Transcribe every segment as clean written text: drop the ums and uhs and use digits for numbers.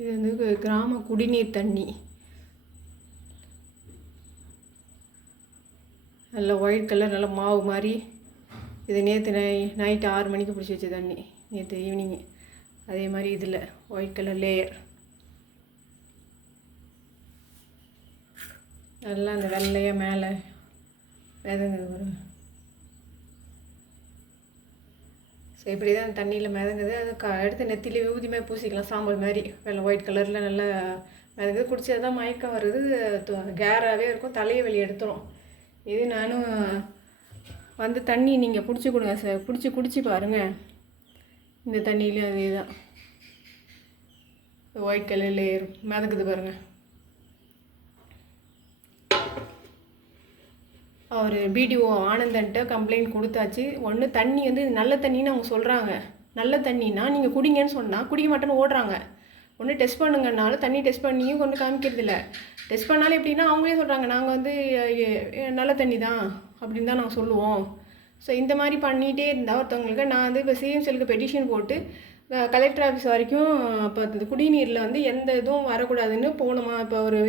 இது வந்து கிராம குடிநீர் தண்ணி. நல்ல ஒயிட் கலர், நல்ல மாவு மாதிரி. இது நேற்று நைட்டு 6 மணிக்கு பிடிச்சி வச்ச தண்ணி, நேற்று ஈவினிங்கு. அதே மாதிரி இதில் ஒயிட் கலர் லேயர். நல்லா அந்த வெள்ளையாக மேலே மிதங்குது வரும். ஸோ இப்படி தான் தண்ணியில் மிதங்குது. அது எடுத்து நெத்திலே ஊதிமே பூசிக்கலாம், சாம்பல் மாதிரி வெள்ளை ஒயிட் கலரில் நல்லா மிதங்குது. குடிச்சது தான் மயக்கம் வருது, கேராகவே இருக்கும், தலையை வெளியே எடுத்துரும். இது நானும் வந்து தண்ணி நீங்கள் பிடிச்சி கொடுங்க சார், குடிச்சு பாருங்கள். இந்த தண்ணியிலையும் அதே தான் ஒயிட் கலரில் ஏறும், மிதக்குது பாருங்கள். அவர் பிடிஓ ஆனந்தன்ட்ட கம்ப்ளைண்ட் கொடுத்தாச்சு. ஒன்று தண்ணி வந்து நல்ல தண்ணின்னு அவங்க சொல்கிறாங்க. நல்ல தண்ணின்னா நீங்கள் குடிங்கன்னு சொன்னால் குடிக்க மாட்டேன்னு ஓடுறாங்க. ஒன்று டெஸ்ட் பண்ணுங்கன்னாலும் தண்ணி டெஸ்ட் பண்ணியும் கொண்டு காமிக்கிறது இல்லை. டெஸ்ட் பண்ணாலும் எப்படின்னா அவங்களே சொல்கிறாங்க, நாங்கள் வந்து நல்ல தண்ணி தான் அப்படின்னு தான் நாங்கள் சொல்லுவோம். ஸோ இந்த மாதிரி பண்ணிகிட்டே இருந்தால் ஒருத்தவங்களுக்கு நான் வந்து இப்போ சிஎம்சிஎலுக்கு பெட்டிஷன் போட்டு கலெக்டர் ஆஃபீஸ் வரைக்கும் இப்போ குடிநீரில் வந்து எந்த இதுவும் வரக்கூடாதுன்னு போகணுமா. இப்போ ஒரு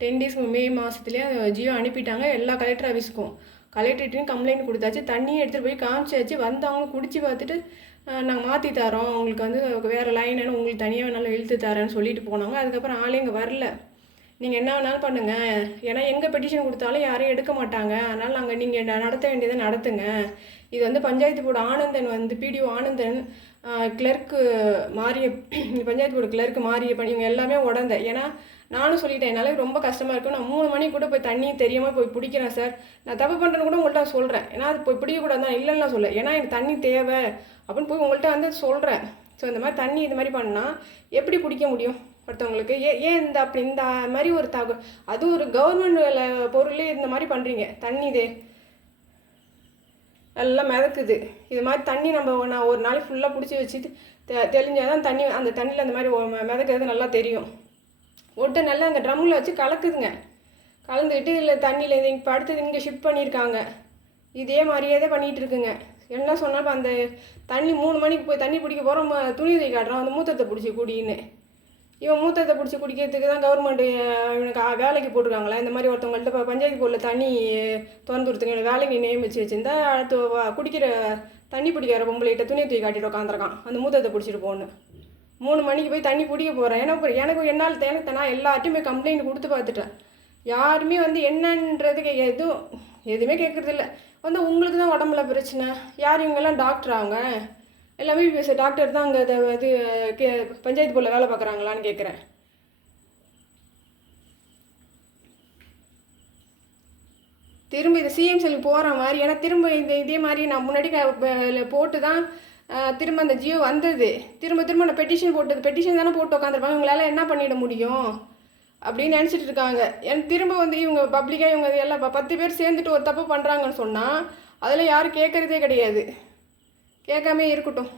10 டேஸ்க்கு மே மாதத்துலேயே ஜியோ அனுப்பிட்டாங்க எல்லா கலெக்டர் ஆஃபீஸ்க்கும். கலெக்டர்கிட்டையும் கம்ப்ளைண்ட் கொடுத்தாச்சு, தண்ணியை எடுத்துகிட்டு போய் காமிச்சாச்சு. வந்தவங்களும் குடிச்சு பார்த்துட்டு நாங்கள் மாற்றி தரோம், உங்களுக்கு வந்து வேறு லைன்னு உங்களுக்கு தனியாக நல்லா இழுத்து தரேன்னு சொல்லிட்டு போனாங்க. அதுக்கப்புறம் ஆளே இங்கே வரல. நீங்கள் என்ன வேணாலும் பண்ணுங்கள், ஏன்னா எங்கே பெட்டிஷன் கொடுத்தாலும் யாரையும் எடுக்க மாட்டாங்க. அதனால் நாங்கள் நீங்கள் நடத்த வேண்டியதை நடத்துங்க. இது வந்து பஞ்சாயத்து போர்டு ஆனந்தன் வந்து பிடிஓ ஆனந்தன் கிளர்க்கு மாறிய பஞ்சாயத்து போர்டு கிளர்க்கு மாறிய பண்ணி இவங்க எல்லாமே உடந்த. ஏன்னா நானும் சொல்லிட்டேன், என்னால் ரொம்ப கஷ்டமாக இருக்கும். நான் 3 மணிக்கு கூட போய் தண்ணி தெரியாமல் போய் பிடிக்கிறேன் சார், நான் தப்பு பண்ணுறேன்னு கூட உங்கள்கிட்ட சொல்கிறேன். ஏன்னா அது போய் பிடிக்கக்கூடாது தான், இல்லைன்னா சொல்ல, ஏன்னா எனக்கு தண்ணி தேவை அப்படின்னு போய் உங்கள்கிட்ட வந்து சொல்கிறேன். ஸோ இந்த மாதிரி தண்ணி இது மாதிரி பண்ணால் எப்படி பிடிக்க முடியும் ஒருத்தவங்களுக்கு? ஏன் இந்த அப்படி இந்த மாதிரி ஒரு அது ஒரு கவர்மெண்ட் பொருளே இந்த மாதிரி பண்ணுறீங்க. தண்ணி இதே எல்லாம் மிதக்குது. இது மாதிரி தண்ணி நான் ஒரு நாளைக்கு ஃபுல்லாக பிடிச்சி வச்சு தெளிஞ்சால் தான் தண்ணி அந்த தண்ணியில் அந்த மாதிரி மிதக்கிறது நல்லா தெரியும். ஒட்டு நல்லா அந்த ட்ரம்மில் வச்சு கலக்குதுங்க. கலந்துக்கிட்டு இதில் தண்ணியில் இப்போ அடுத்தது இங்கே ஷிஃப்ட் பண்ணியிருக்காங்க. இதே மாதிரியே தான் பண்ணிகிட்டு இருக்குங்க. என்ன சொன்னாலும் அந்த தண்ணி 3 மணிக்கு போய் தண்ணி பிடிக்க போகிறோம், துணி தூக்கி காட்டுறான் அந்த மூத்தத்தை பிடிச்சி குடின்னு. இவன் மூத்தத்தை பிடிச்சி குடிக்கிறதுக்கு தான் கவர்மெண்ட்டு இவனுக்கு வேலைக்கு போட்டிருக்காங்களா. இந்த மாதிரி ஒருத்தவங்கள்ட்ட இப்போ பஞ்சாயத்து போர்டில் தண்ணி திறந்து கொடுத்துங்க வேலைக்கு நியமிச்சு வச்சுருந்தா அடுத்து குடிக்கிற தண்ணி பிடிக்கிற பொம்பளைகிட்ட துணியை தூக்கி காட்டிட்டு உட்காந்துருக்கான் அந்த மூத்தத்தை பிடிச்சிட்டு போகணும். 3 மணிக்கு போய் தண்ணி பிடிக்க போகிறேன். எனக்கு என்னால் எனக்கு நான் எல்லார்ட்டையுமே கம்ப்ளைண்ட் கொடுத்து பார்த்துட்டேன். யாருமே வந்து என்னன்றதுக்கு எதுவுமே கேட்குறதில்ல. வந்து உங்களுக்கு தான் உடம்புல பிரச்சனை. யார் இவங்கெல்லாம் டாக்டர்? அவங்க எல்லாமே டாக்டர் தான் அங்கே இது பஞ்சாயத்து போர்டில் வேலை பார்க்குறாங்களான்னு கேட்குறேன். திரும்ப இது சிஎம்சிஎலுக்கு போகிற மாதிரி, ஏன்னா திரும்ப இதே மாதிரி நான் முன்னாடி போட்டு தான் திரும்ப அந்த ஜியோ வந்தது. திரும்ப நான் பெட்டிஷன் தானே போட்டு உட்காந்துருப்பாங்க. இவங்களால என்ன பண்ணிட முடியும் அப்படின்னு நினச்சிட்டு இருக்காங்க. திரும்ப வந்து இவங்க பப்ளிக்காக இவங்க எல்லாம் 10 பேர் சேர்ந்துட்டு ஒரு தப்பு பண்ணுறாங்கன்னு சொன்னால் அதில் யாரும் கேட்குறதே கிடையாது. கேட்காமே இருக்கட்டும்.